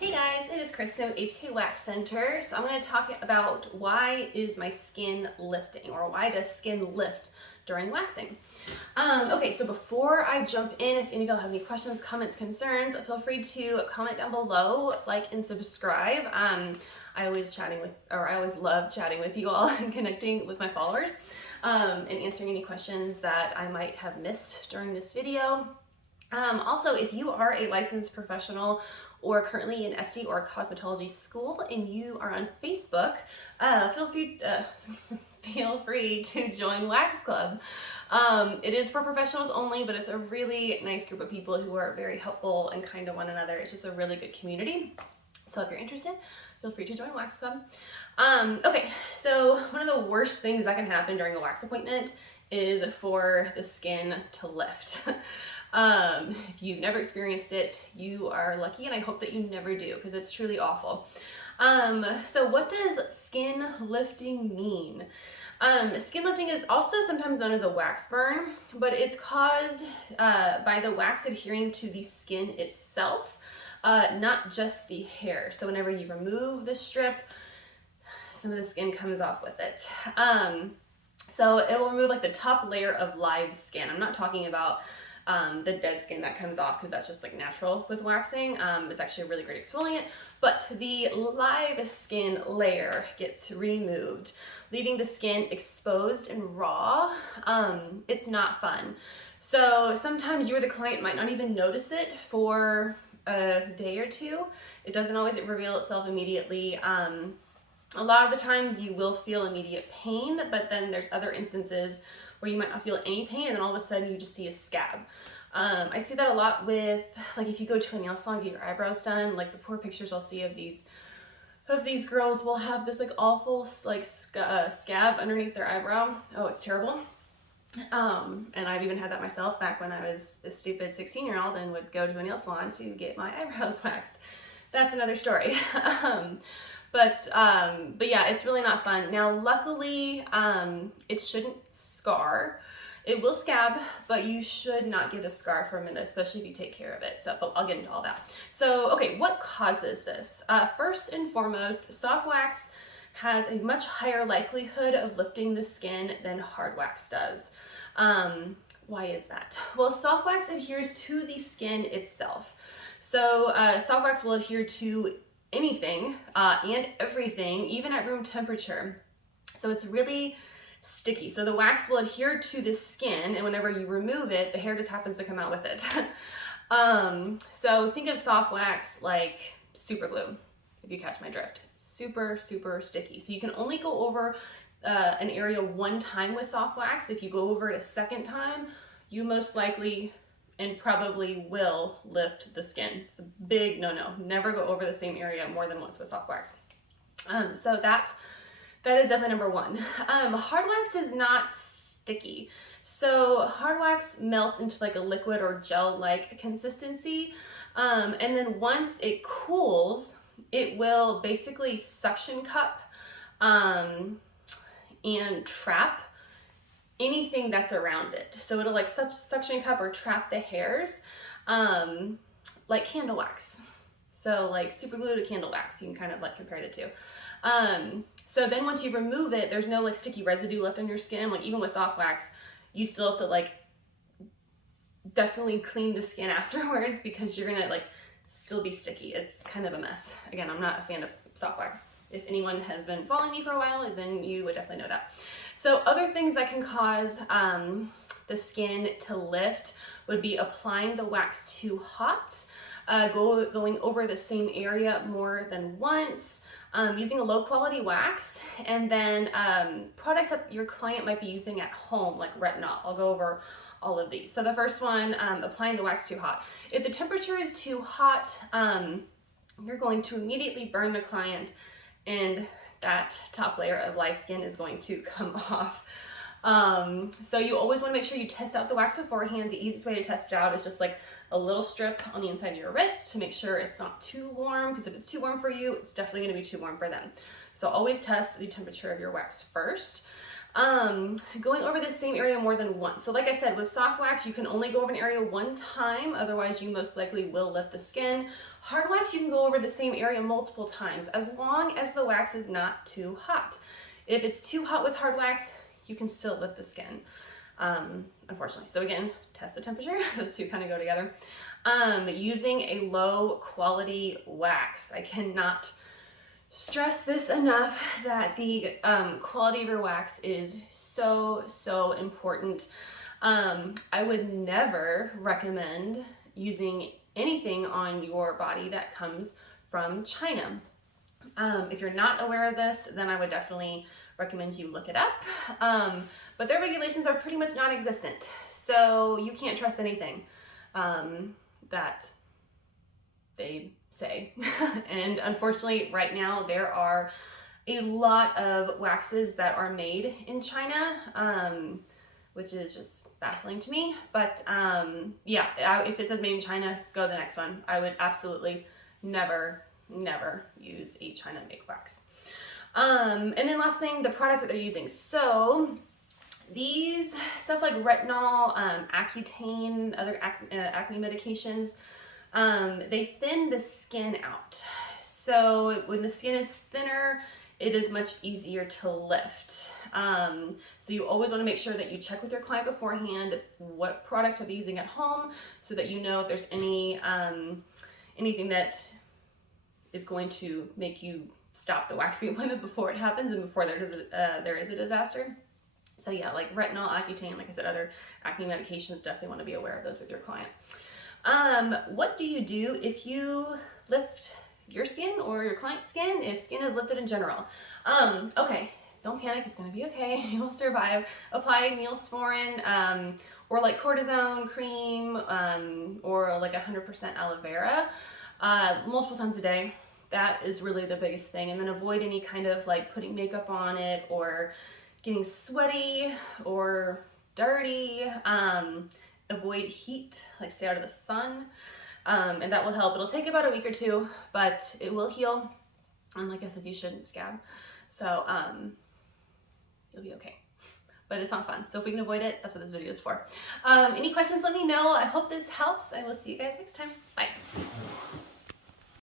Hey guys, it is Kristen with HK Wax Center. So I'm going to talk about why is my skin lifting, or why does skin lift during waxing. Okay, so before I jump in, if any of y'all have any questions, comments, concerns, feel free to comment down below, like and subscribe. I always love chatting with you all and connecting with my followers, and answering any questions that I might have missed during this video. Also, if you are a licensed professional or currently in SD or cosmetology school and you are on Facebook, feel free to join Wax Club. It is for professionals only, but it's a really nice group of people who are very helpful and kind to one another. It's just a really good community. So if you're interested, feel free to join Wax Club. Okay, so one of the worst things that can happen during a wax appointment is for the skin to lift. If you've never experienced it, you are lucky, and I hope that you never do, because it's truly awful. So what does skin lifting mean? Skin lifting is also sometimes known as a wax burn, but it's caused by the wax adhering to the skin itself, not just the hair. So whenever you remove the strip, some of the skin comes off with it. So it will remove like the top layer of live skin. I'm not talking about the dead skin that comes off, because that's just like natural with waxing. It's actually a really great exfoliant, but the live skin layer gets removed, leaving the skin exposed and raw. It's not fun. So sometimes you or the client might not even notice it for a day or two. It doesn't always reveal itself immediately. A lot of the times you will feel immediate pain, but then there's other instances where you might not feel any pain, and then all of a sudden you just see a scab. I see that a lot with, like, if you go to a nail salon, get your eyebrows done, like the poor pictures I'll see of these girls will have this like awful like scab underneath their eyebrow. Oh, it's terrible. And I've even had that myself back when I was a stupid 16-year-old and would go to a nail salon to get my eyebrows waxed. That's another story. But yeah, it's really not fun. Now, luckily, it shouldn't scar. It will scab, but you should not get a scar from it, especially if you take care of it. So I'll get into all that. So, okay, what causes this? First and foremost, soft wax has a much higher likelihood of lifting the skin than hard wax does. Why is that? Well, soft wax adheres to the skin itself. So soft wax will adhere to anything and everything, even at room temperature. So it's really sticky. So the wax will adhere to the skin, and whenever you remove it, the hair just happens to come out with it. So think of soft wax like super glue, if you catch my drift. Super, super sticky. So you can only go over an area one time with soft wax. If you go over it a second time, you most likely and probably will lift the skin. It's a big no-no. Never go over the same area more than once with soft wax. So that is definitely number one. Hard wax is not sticky. So hard wax melts into like a liquid or gel-like consistency. And then once it cools, it will basically suction cup and trap anything that's around it. So it'll like suction cup or trap the hairs, like candle wax. So like super glue to candle wax, you can kind of like compare the two. So then once you remove it, there's no like sticky residue left on your skin. Like even with soft wax, you still have to like definitely clean the skin afterwards, because you're gonna like still be sticky. It's kind of a mess. Again, I'm not a fan of soft wax. If anyone has been following me for a while, then you would definitely know that. So other things that can cause the skin to lift would be applying the wax too hot, going over the same area more than once, using a low quality wax, and then products that your client might be using at home, like retinol. I'll go over all of these. So the first one, applying the wax too hot. If the temperature is too hot, you're going to immediately burn the client, and that top layer of live skin is going to come off. So you always want to make sure you test out the wax beforehand. The easiest way to test it out is just like a little strip on the inside of your wrist to make sure it's not too warm, because if it's too warm for you, it's definitely going to be too warm for them. So always test the temperature of your wax first. Going over the same area more than once. So like I said, with soft wax, you can only go over an area one time, otherwise you most likely will lift the skin. Hard wax, you can go over the same area multiple times, as long as the wax is not too hot. If it's too hot with hard wax, you can still lift the skin, unfortunately. So again, test the temperature. Those two kind of go together. Using a low quality wax. I cannot stress this enough that the quality of your wax is so important. I would never recommend using anything on your body that comes from China. If you're not aware of this, then I would definitely recommend you look it up. But their regulations are pretty much non-existent, so you can't trust anything that they say. And unfortunately, right now, there are a lot of waxes that are made in China, which is just baffling to me. But yeah, if it says made in China, go to the next one. I would absolutely never use a China made wax. And then last thing, the products that they're using. So these stuff like retinol, Accutane, other acne medications, they thin the skin out. So when the skin is thinner, it is much easier to lift. So you always want to make sure that you check with your client beforehand what products are they using at home, so that you know if there's any anything that is going to make you stop the waxing appointment before it happens and before there is a disaster. So yeah, like retinol, Accutane, like I said, other acne medications, definitely want to be aware of those with your client. What do you do if you lift your skin or your client's skin, if skin is lifted in general? Okay, don't panic, it's gonna be okay, you'll survive. Apply Neosporin, or like cortisone cream, or like 100% aloe vera, multiple times a day. That is really the biggest thing. And then avoid any kind of like putting makeup on it or getting sweaty or dirty. Avoid heat, like stay out of the sun, and that will help. It'll take about a week or two, but it will heal. And like I said, you shouldn't scab. So you'll be okay. But it's not fun. So if we can avoid it, that's what this video is for. Any questions, let me know. I hope this helps. I will see you guys next time. Bye.